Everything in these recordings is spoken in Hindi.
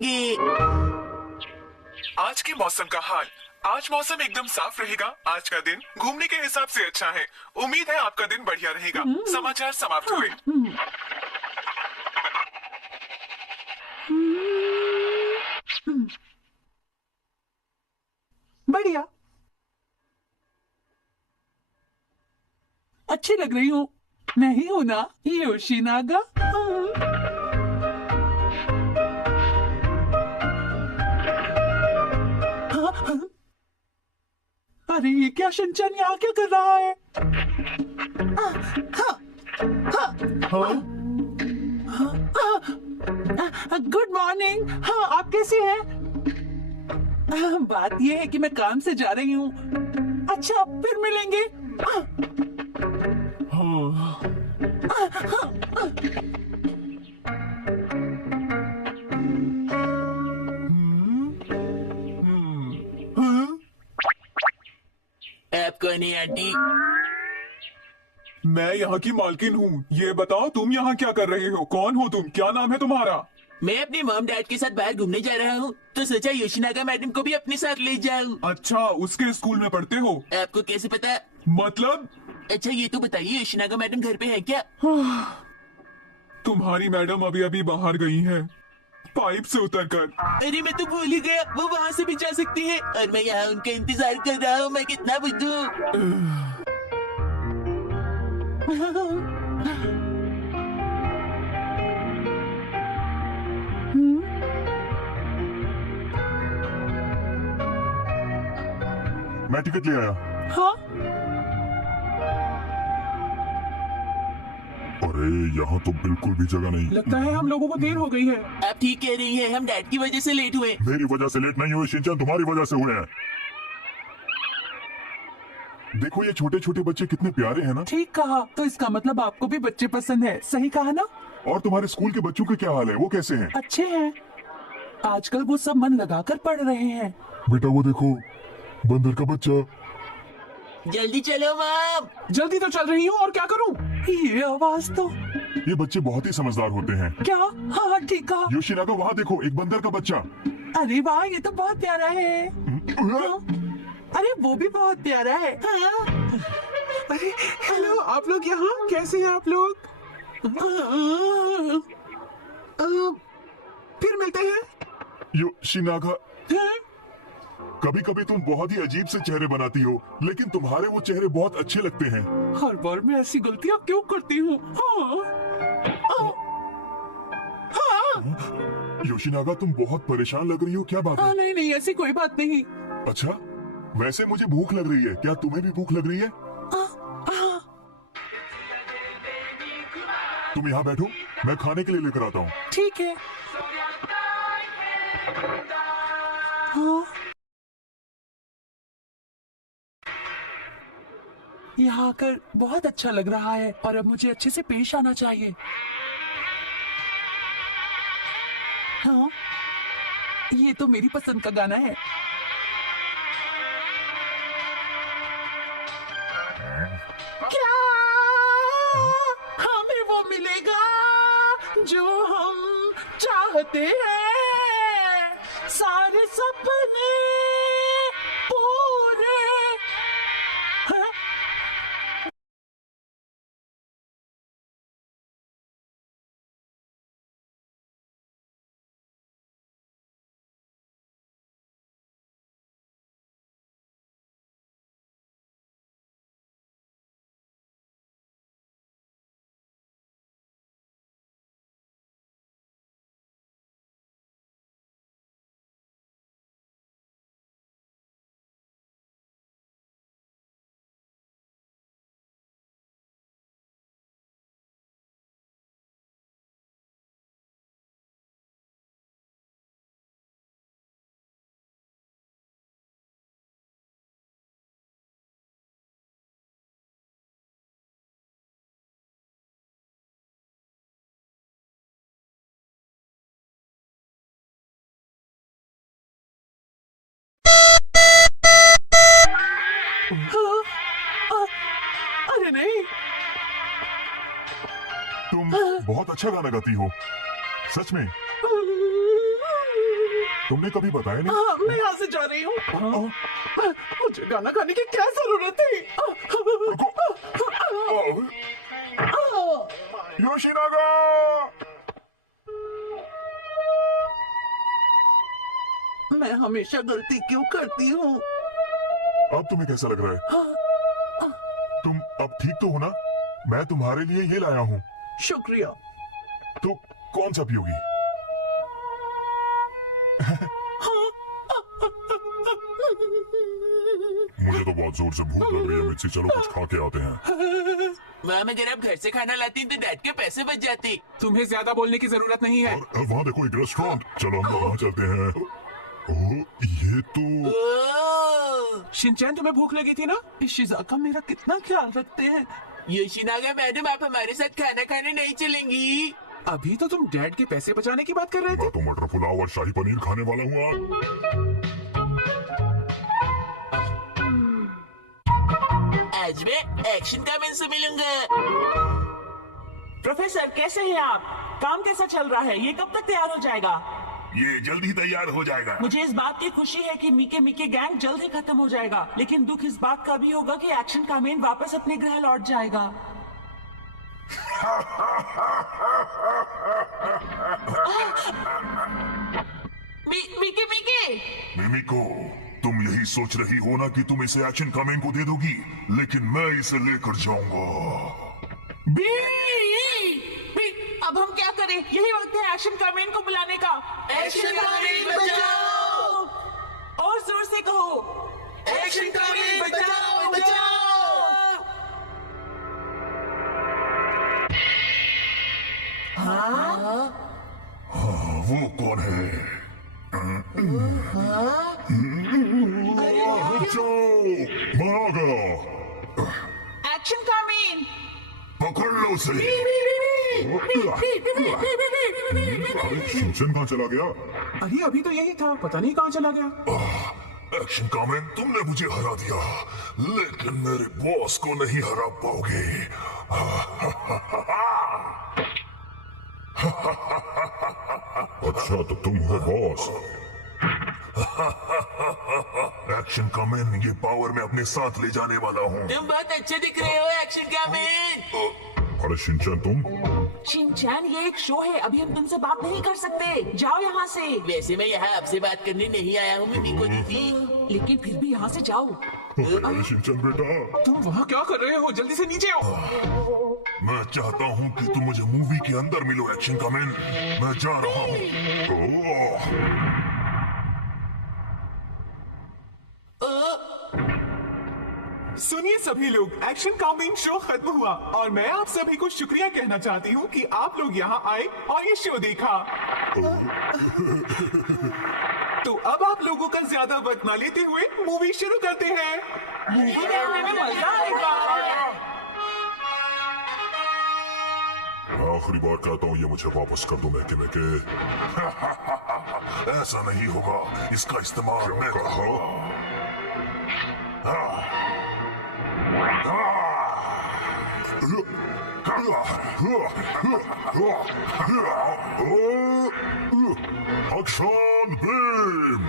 ये आज के मौसम का हाल। आज मौसम एकदम साफ रहेगा। आज का दिन घूमने के हिसाब से अच्छा है। उम्मीद है आपका दिन बढ़िया रहेगा। समाचार समाप्त हुए। बढ़िया, अच्छी लग रही हूँ। मैं ही हूँ ना, योशिनागा। अरे ये क्या, शिनचैन यहाँ क्या कर रहा है? Good morning. हाँ, आप कैसे हैं? बात ये है कि मैं काम से जा रही हूँ। अच्छा, फिर मिलेंगे। आप कौन है आंटी? मैं यहाँ की मालकिन हूँ। ये बताओ तुम यहाँ क्या कर रहे हो? कौन हो तुम? क्या नाम है तुम्हारा? मैं अपने मॉम डैड के साथ बाहर घूमने जा रहा हूँ, तो सोचा योशिनागा मैडम को भी अपने साथ ले जाऊँ। अच्छा, उसके स्कूल में पढ़ते हो? आपको कैसे पता? मतलब अच्छा ये तो बताइए, योशिनागा मैडम घर पे है क्या? तुम्हारी मैडम अभी अभी बाहर गई है, पाइप से उतरकर। अरे मैं तो भूल ही गया, वो वहाँ से भी जा सकती है और मैं यहाँ उनका इंतजार कर रहा हूँ। मैं कितना बुद्धू। मैं टिकट ले आया। हाँ, अरे यहाँ तो बिल्कुल भी जगह नहीं। लगता है हम लोगों को देर हो गई है। आप ठीक कह रही है, हम डैड की वजह से लेट हुए। मेरी वजह से लेट नहीं हुए शिनचैन, तुम्हारी वजह से हुए हैं। देखो ये छोटे छोटे बच्चे कितने प्यारे हैं ना। ठीक कहा। तो इसका मतलब आपको भी बच्चे पसंद है, सही कहा ना? और तुम्हारे स्कूल के बच्चों का क्या हाल है? वो कैसे हैं? अच्छे हैं। आजकल वो सब मन लगाकर पढ़ रहे हैं। बेटा वो देखो, बंदर का बच्चा। जल्दी चलो मॉम। जल्दी तो चल रही हूँ, और क्या करूँ? ये आवाज तो। ये बच्चे बहुत ही समझदार होते हैं। क्या? हाँ, ठीक कहा। योशिनागा वहाँ देखो, एक बंदर का बच्चा। अरे वाह, ये तो बहुत प्यारा है। अरे वो भी बहुत प्यारा है। हाँ। अरे हेलो, आप लोग यहाँ कैसे हैं आप लोग? फिर मिलते हैं। योशिनागा, कभी कभी तुम बहुत ही अजीब से चेहरे बनाती हो, लेकिन तुम्हारे वो चेहरे बहुत अच्छे लगते हैं। हर बार मैं ऐसी गलतियाँ क्यों करती हूँ? योशिनागा तुम बहुत परेशान लग रही हो, क्या बात है? हाँ, नहीं नहीं, ऐसी कोई बात नहीं। अच्छा, वैसे मुझे भूख लग रही है, क्या तुम्हें भी भूख लग रही है? तुम यहाँ बैठो, मैं खाने के लिए लेकर आता हूँ। ठीक है। हाँ, यहाँ आकर बहुत अच्छा लग रहा है और अब मुझे अच्छे से पेश आना चाहिए। हाँ, ये तो मेरी पसंद का गाना है। क्या हमें वो मिलेगा जो हम चाहते हैं? सारे सपने पूरे। हाँ? हाँ? अरे नहीं। तुम बहुत अच्छा गाना गाती हो, सच में। तुमने कभी बताया नहीं? हाँ, मैं यहाँ से जा रही हूँ। मुझे गाना गाने की क्या जरूरत थी? योशिनागा! मैं हमेशा गलती क्यों करती हूँ? अब तुम्हें कैसा लग रहा है? तुम अब ठीक तो हो ना? मैं तुम्हारे लिए ये लाया हूँ। शुक्रिया। तो कौन सा पियोगी? मुझे तो बहुत जोर से भूख लग रही है मिर्ची, चलो कुछ खा के आते हैं। माम अगर आप घर से खाना लाती तो डैड के पैसे बच जाते। तुम्हें ज्यादा बोलने की जरूरत नहीं है। और वहाँ देखो एक रेस्टोरेंट, चलो हम लोग वहाँ चलते हैं। ओह, ये तो ओह, शिनचैन, तुम्हें भूख लगी थी ना? शिज़ाका मेरा कितना ख्याल रखते हैं। योशिनागा मैडम, आप हमारे साथ खाना खाने नहीं चलेंगी? अभी तो तुम डैड के पैसे बचाने की बात कर रहे थे। मैं तो मटर पुलाव और शाही पनीर खाने वाला हूँ आज। आज मैं एक्शन कमेंट से मिलूंगा। प्रोफेसर, कैसे हैं आप? काम कैसा चल रहा है? ये कब तक तैयार हो जाएगा? ये जल्द ही तैयार हो जाएगा। मुझे इस बात की खुशी है कि मीके मीके गैंग जल्द ही खत्म हो जाएगा, लेकिन दुख इस बात का भी होगा कि एक्शन कामेन वापस अपने ग्रह लौट जाएगा। मीके मीके, मिमिको, तुम यही सोच रही हो ना कि तुम इसे एक्शन कामेन को दे दोगी, लेकिन मैं इसे लेकर जाऊंगा। अब हम क्या करें? यही वक्त है एक्शन कामेन को बुलाने का। एक्शन कामेन बचाओ! और जोर से कहो, एक्शन कामेन बचाओ, बचाओ! वो कौन है? रुक जाओ, मैं आ गया। एक्शन कामेन। पकड़ लो उसे। शिनचैन कहाँ चला गया? अरे अभी तो यही था, पता नहीं कहाँ चला गया। एक्शन कामेन, तुमने मुझे हरा दिया, लेकिन मेरे बॉस को नहीं हरा पाओगे। अच्छा तो तुम हो बॉस। एक्शन कामेन, ये पावर मैं अपने साथ ले जाने वाला हूँ। तुम बहुत अच्छे दिख रहे हो एक्शन कामेन। अरे शिनचैन, तुम? शिनचैन, ये एक शो है, अभी हम तुमसे बात नहीं कर सकते। जाओ यहाँ से। वैसे मैं यहाँ आपसे बात करने नहीं आया हूँ मिमिको दीदी। लेकिन फिर भी यहाँ से जाओ। अरे शिनचैन बेटा, तुम वहाँ क्या कर रहे हो? जल्दी से नीचे आओ। मैं चाहता हूँ कि तुम मुझे मूवी के अंदर मिलो एक्शन कामेन। मैं जा रहा हूँ। सुनिए सभी लोग, एक्शन कामेन शो खत्म हुआ और मैं आप सभी को शुक्रिया कहना चाहती हूँ कि आप लोग यहाँ आए और ये शो देखा। तो अब आप लोगों का ज्यादा वक्त ना लेते हुए मूवी शुरू करते हैं। आखिरी बार कहता हूँ, ये मुझे वापस कर दो मैके मैके। ऐसा नहीं होगा, इसका इस्तेमाल मैं करूँगा। Action beam!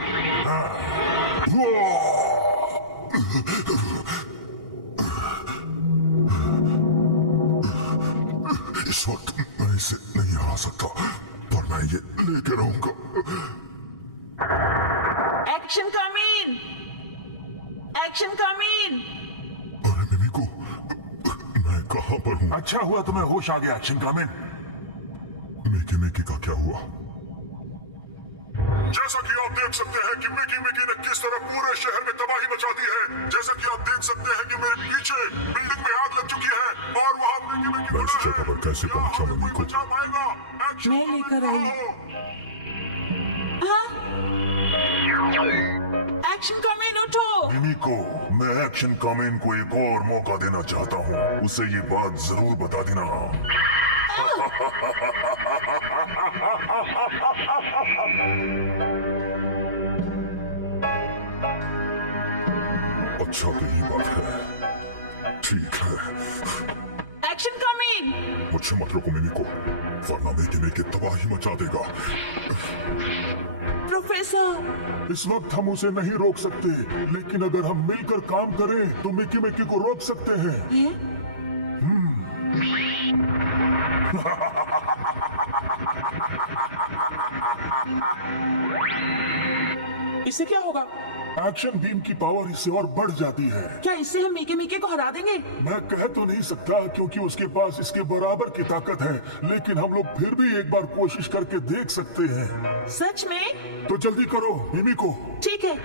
इस वक्त मैं इसे नहीं हरा सकता, पर मैं ये लेके रहूंगा। Action Kamen, action Kamen. अरे मिमिको, मैं कहाँ पर हूँ? अच्छा हुआ तुम्हें होश आ गया एक्शन कामेन। मिकी मिकी का क्या हुआ? जैसा कि आप देख सकते हैं कि मिकी मिकी ने किस तरह पूरे शहर में तबाही मचा दी है। जैसा कि आप देख सकते हैं कि मेरे पीछे बिल्डिंग में आग लग चुकी है और वहाँ मिकी मिकी मैं इस जगह पर कैसे पहुंचा कोई मिमी को? बचा पाएगा? मैं लेकर आई। एक्शन कामेन, उठो। मिमी को मैं एक्शन कामेन को एक और मौका देना चाहता हूँ, उसे ये बात जरूर बता देना। अच्छा तो ये बात है, ठीक है। एक्शन कामेन। कामेन। मुझसे मत रोको मिमी को, वरना मिकी तबाही मचा देगा। प्रोफेसर, इस वक्त हम उसे नहीं रोक सकते, लेकिन अगर हम मिलकर काम करें तो मिकी को रोक सकते हैं। इससे क्या होगा? एक्शन बीम की पावर इससे और बढ़ जाती है। क्या इससे हम मिके को हरा देंगे? मैं कह तो नहीं सकता क्योंकि उसके पास इसके बराबर की ताकत है, लेकिन हम लोग फिर भी एक बार कोशिश करके देख सकते हैं। सच में? तो जल्दी करो मिमी को। ठीक है।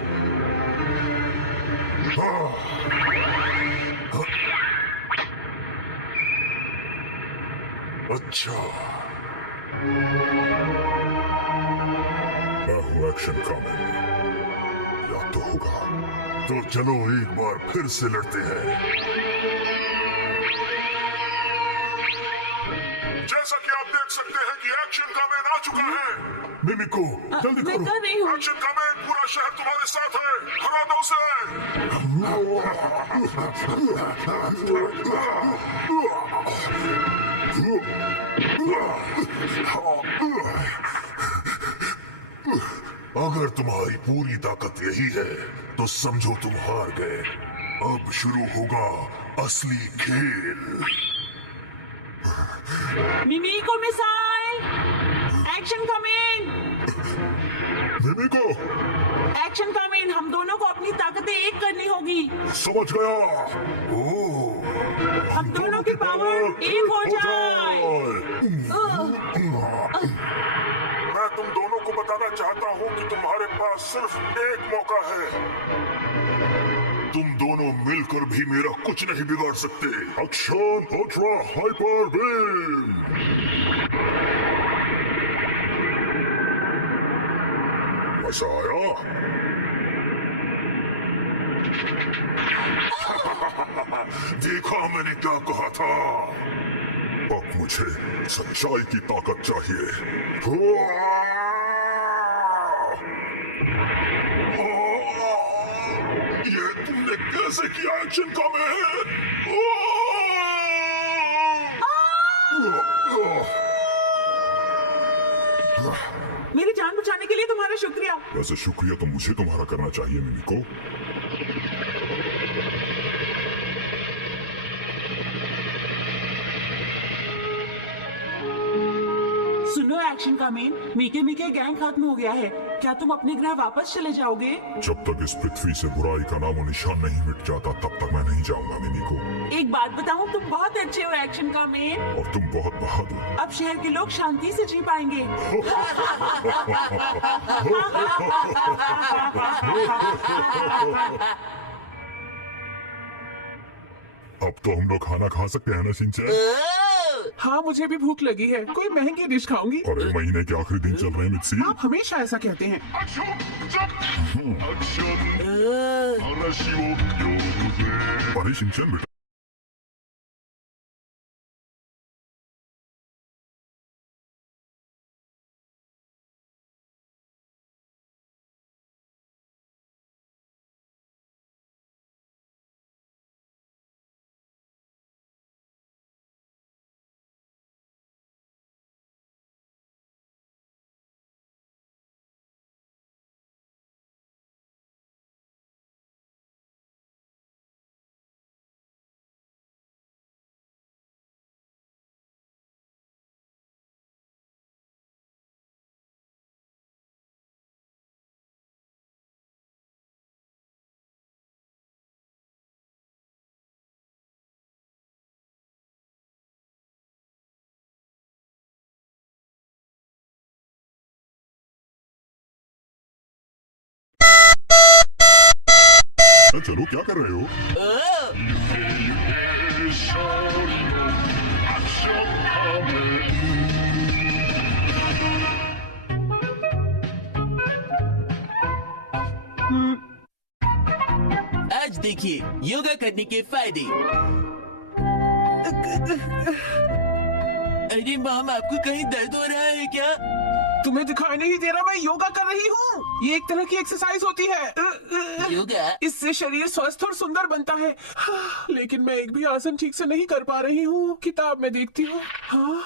अच्छा, मैं हूँ एक्शन कामेन, याद तो होगा। तो चलो एक बार फिर से लड़ते हैं। जैसा कि आप देख सकते हैं कि एक्शन कामेन आ चुका है। मिमिको जल्दी मैं करो। कर रही हूँ। एक्शन कामेन, पूरा शहर तुम्हारे साथ है, हरा दो उसे। अगर तुम्हारी पूरी ताकत यही है तो समझो तुम हार गए। अब शुरू होगा असली खेल। मिको मिसाइल, एक्शन कामेन। मिमिको, एक्शन कामेन, हम दोनों को अपनी ताकतें एक करनी होगी। समझ गया। ओह, हम दोनों की पावर एक हो जाए। मैं तुम दोनों को बताना चाहता हूँ कि तुम्हारे पास सिर्फ एक मौका है। तुम दोनों मिलकर भी मेरा कुछ नहीं बिगाड़ सकते। Action ultra hyper beam. मजा आया? देखा मैंने क्या कहा था। अब मुझे सच्चाई की ताकत चाहिए। ये तुमने कैसे किया एक्शन कामेन? मेरी जान बचाने के लिए तुम्हारा शुक्रिया। वैसे शुक्रिया तो मुझे तुम्हारा करना चाहिए मिमिको। सुनो एक्शन कामेन, मिके गैंग खत्म हो गया है। क्या तुम अपने ग्रह वापस चले जाओगे? जब तक इस पृथ्वी से बुराई का नामो निशान नहीं मिट जाता तब तक मैं नहीं जाऊंगा मिमिको। एक बात बताऊं, तुम बहुत अच्छे हो एक्शन कामेन। और तुम बहुत बहादुर। अब शहर के लोग शांति से जी पाएंगे। अब तो हम लोग खाना खा सकते हैं ना शिनचैन? हाँ, मुझे भी भूख लगी है। कोई महंगी डिश खाऊंगी। अरे महीने के आखिरी दिन चल रहे हैं मित्सी। आप हमेशा ऐसा कहते हैं। अरे शिनचैन बेटा, चलो क्या कर रहे हो? आज देखिए योगा करने के फायदे। अरे मॉम, आपको कहीं दर्द हो रहा है क्या? तुम्हें दिखाई नहीं दे रहा मैं योगा कर रही हूँ। ये एक तरह की एक्सरसाइज होती है। योगा? इससे शरीर स्वस्थ और सुंदर बनता है। लेकिन मैं एक भी आसन ठीक से नहीं कर पा रही हूँ। किताब में देखती हूँ। हाँ,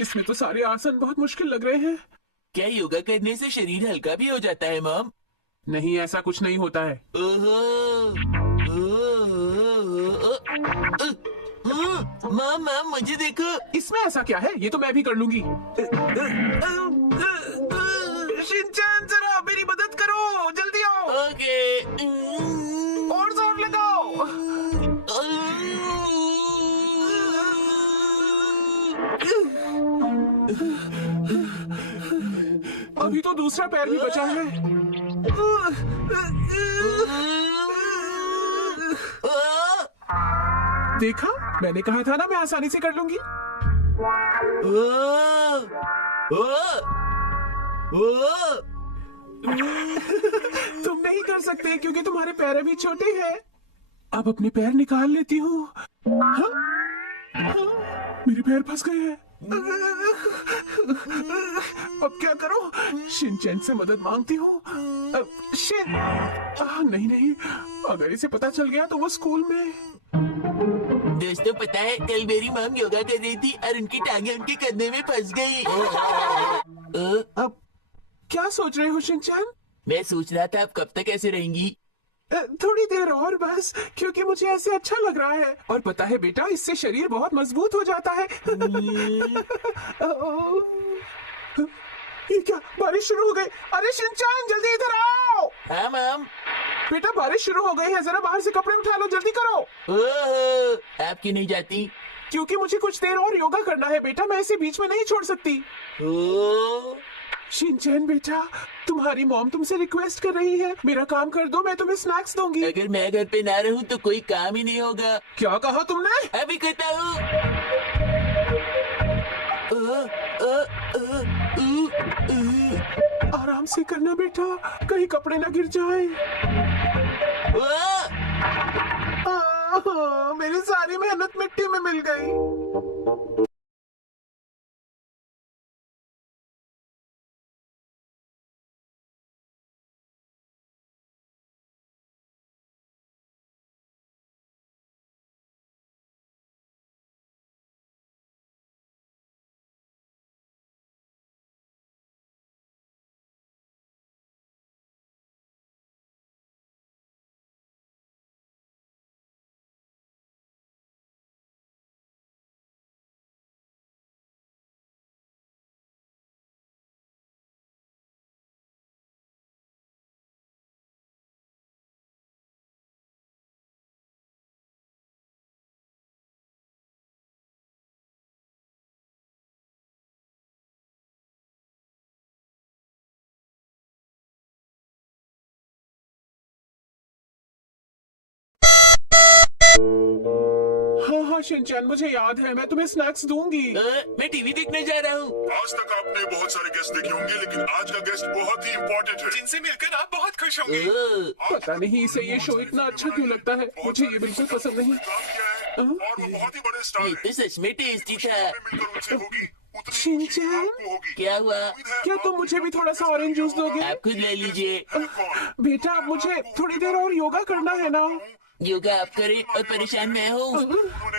इसमें तो सारे आसन बहुत मुश्किल लग रहे हैं। क्या योगा करने से शरीर हल्का भी हो जाता है मॉम? नहीं, ऐसा कुछ नहीं होता है। मॉम मॉम मुझे देखो। इसमें ऐसा क्या है? ये तो मैं भी कर लूंगी। शिनचैन, जरा मेरी मदद करो, जल्दी आओ। ओके। और जोर लगाओ। अभी तो दूसरा पैर भी बचा है। देखा, मैंने कहा था ना मैं आसानी से कर लूंगी। तुम नहीं कर सकते क्योंकि तुम्हारे पैर अभी छोटे हैं। अब अपने पैर निकाल लेती हूँ। हाँ? हाँ? मेरे पैर फंस गए हैं। अब क्या करूं? शिनचैन से मदद मांगती हूँ। नहीं नहीं, अगर इसे पता चल गया तो वो स्कूल में। दोस्तों पता है कल मेरी मॉम योगा कर रही थी और उनकी टांगे उनके कंधे में फंस गई। अब क्या सोच रहे हो शिनचैन? मैं सोच रहा था आप कब तक ऐसे रहेंगी? थोड़ी देर और बस, क्योंकि मुझे ऐसे अच्छा लग रहा है। और पता है बेटा, इससे शरीर बहुत मजबूत हो जाता है। ये क्या, बारिश शुरू हो गई? अरे शिनचैन, जल्दी इधर आओ। हाँ मॉम। बेटा बारिश शुरू हो गई है, जरा बाहर से कपड़े उठा लो, जल्दी करो। आप क्यों नहीं जाती? क्योंकि मुझे कुछ देर और योगा करना है बेटा, मैं इसे बीच में नहीं छोड़ सकती। शिनचैन बेटा, तुम्हारी मॉम तुमसे रिक्वेस्ट कर रही है, मेरा काम कर दो, मैं तुम्हें स्नैक्स दूंगी। अगर मैं घर पे ना रहूं तो कोई काम ही नहीं होगा। क्या कहा तुमने? अभी करता हूँ। आराम से करना बेटा, कहीं कपड़े ना गिर जाए। मेरी सारी मेहनत मिट्टी में मिल गई। हाँ शिनचैन, मुझे याद है, मैं तुम्हें स्नैक्स दूंगी। मैं टीवी देखने जा रहा हूँ। आज तक आपने बहुत सारे गेस्ट देखे होंगे, लेकिन आज का गेस्ट बहुत ही इम्पोर्टेंट है। जिनसे मिलकर आप बहुत खुश होंगे। पता नहीं इसे ये शो इतना अच्छा क्यों लगता है, मुझे ये बिल्कुल पसंद नहीं। काम किया है और वो बहुत ही बड़े स्टार ये हैं। तो सच में टेस्टी था। मिलकर उनसे होगी उतनी शिनचैन? खुशी आपको होगी। क्या हुआ? क्या तुम मुझे भी थोड़ा सा ऑरेंज जूस दोगे? आप खुद ले लीजिए। बेटा, अब मुझे थोड़ी देर और योगा करना है ना। योगा आप करें और परेशान मैं हूँ।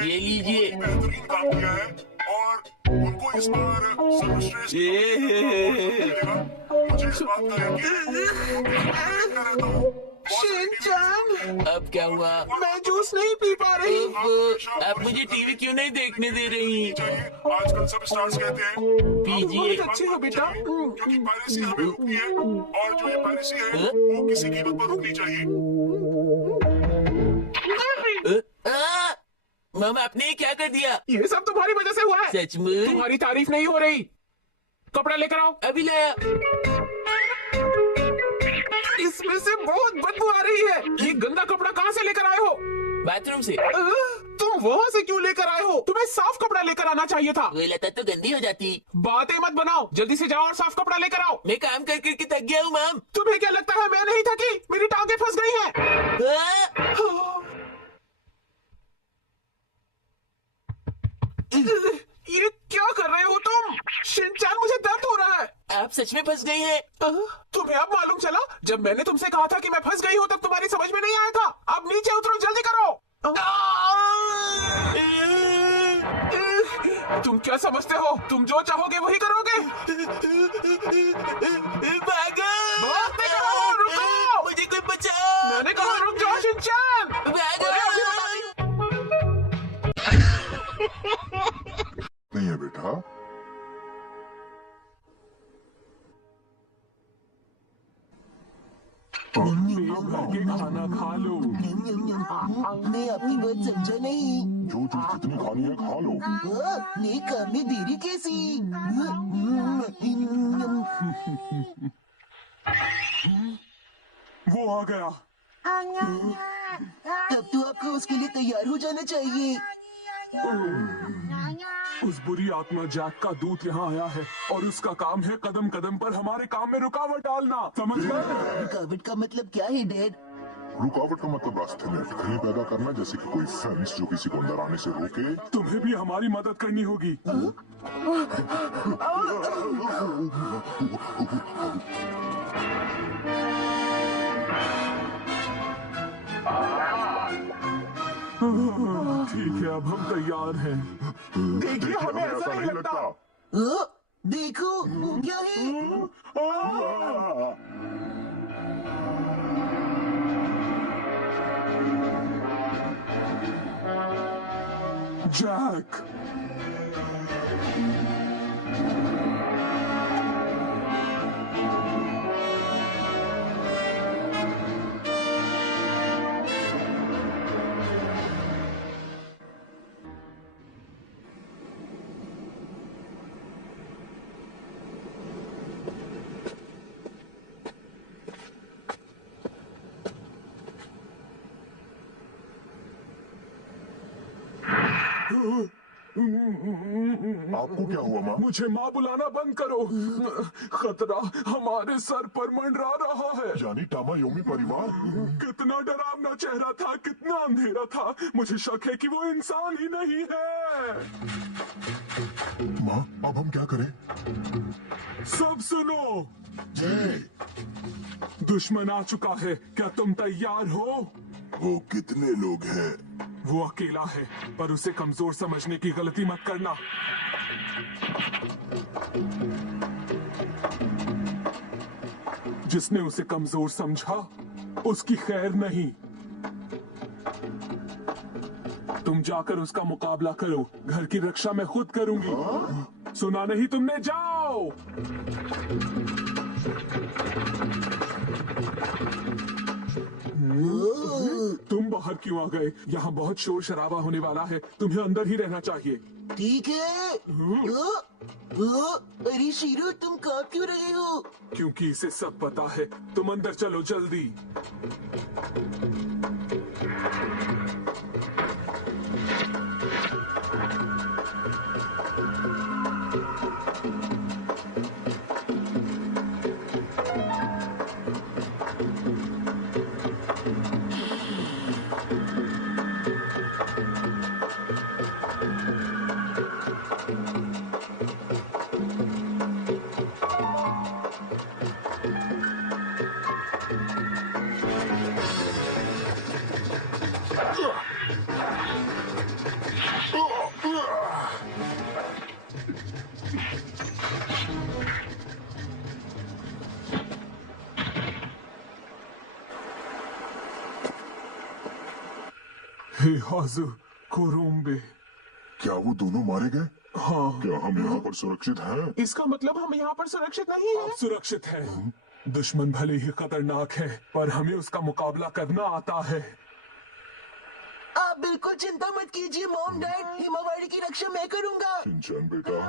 ये लीजिए। बेहतरीन काम किया है और उनको इस बार सर्वश्रेष्ठ मिलेगा। मुझे इस बात का यकीन है। देखता रहता हूँ। शिनचैन, अब क्या हुआ? मैं जूस नहीं पी पा रही। आप मुझे टीवी क्यों नहीं देखने दे रही? चाहिए आजकल सब स्टार्स कहते हैं पीजिए। बहुत अच्छे हो बेटा। क्योंकि पायरेसी हमें रुकनी है और जो ये पायरेसी है वो किसी कीमत पर रुकनी चाहिए। मामा आपने ये क्या कर दिया? ये सब तुम्हारी वजह से हुआ है। सच में? तुम्हारी तारीफ नहीं हो रही। कपड़ा लेकर आओ। अभी लाया। इसमें से बहुत बदबू आ रही है। ये गंदा कपड़ा कहाँ से लेकर आए हो? बाथरूम से। तुम वहाँ से क्यों लेकर आए हो? तुम्हें साफ कपड़ा लेकर आना चाहिए था। वो लता तो गंदी हो जाती। बातें मत बनाओ, जल्दी से जाओ और साफ कपड़ा लेकर आओ। मैं काम कर करके थक गया हूँ माम। तुम्हें क्या लगता है मैं नहीं थकी? मेरी टांगे फंस गई हैं। ये क्या क्या कर रहे हो तुम? शिनचैन, मुझे दर्द हो रहा है। आप सच में फंस गई हैं। तुम्हें अब मालूम चला? जब मैंने तुमसे कहा था कि मैं फंस गई हूँ तब तुम्हारी समझ में नहीं आया था। अब नीचे उतरो, जल्दी करो। तुम क्या समझते हो? तुम जो चाहोगे वही करोगे। भागो! भागते कहो, रुको! मुझे कोई बचाओ! मैंने कहा रुक जाओ शिनचैन। भागो! नहीं है बेटा। के खाना खा लो। मैं आपकी बात समझा नहीं। जो चीज जितनी खानी है खा लो। नहीं, काम में देरी कैसी? वो आ गया। तब तो आपको उसके लिए तैयार हो जाना चाहिए। उस बुरी आत्मा जैक का दूत यहाँ आया है और उसका काम है कदम कदम पर हमारे काम में रुकावट डालना, समझ गए? रुकावट का मतलब क्या है डैड? रुकावट का मतलब रास्ते में अटकलें पैदा करना, जैसे कि कोई फेंस जो किसी को अंदर आने से रोके। तुम्हें भी हमारी मदद करनी होगी। ठीक है, अब हम तैयार हैं। देखिए, हमें ऐसा नहीं लगता। देखो वो क्या है? जैक, आपको क्या हुआ माँ? मुझे माँ बुलाना बंद करो। खतरा हमारे सर पर मंडरा रहा है। यानी टामायोमी परिवार? कितना डरावना चेहरा था, कितना अंधेरा था। मुझे शक है कि वो इंसान ही नहीं है। माँ, अब हम क्या करें? सब सुनो, जी। दुश्मन आ चुका है। क्या तुम तैयार हो? वो कितने लोग हैं? वो अकेला है, पर उसे कमजोर समझने की गलती मत करना। जिसने उसे कमजोर समझा उसकी खैर नहीं। तुम जाकर उसका मुकाबला करो। घर की रक्षा मैं खुद करूंगी। सुना नहीं तुमने? जाओ। तुम बाहर क्यों आ गए? यहाँ बहुत शोर शराबा होने वाला है। तुम्हें अंदर ही रहना चाहिए। ठीक है। अरे शीरो, तुम कांप क्यों रहे हो? क्योंकि इसे सब पता है। तुम अंदर चलो जल्दी। हे हाजु कोरोम्बे। क्या वो दोनों मारे गए? हाँ। क्या हम यहाँ पर सुरक्षित हैं? इसका मतलब हम यहाँ पर सुरक्षित नहीं हैं? सुरक्षित हैं। दुश्मन भले ही खतरनाक है, पर हमें उसका मुकाबला करना आता है। आप बिल्कुल चिंता मत कीजिए मॉम डैड, हिमावारी की रक्षा मैं करूंगा। शिनचैन बेटा,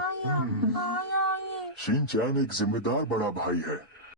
शिनचैन एक जिम्मेदार बड़ा भाई है।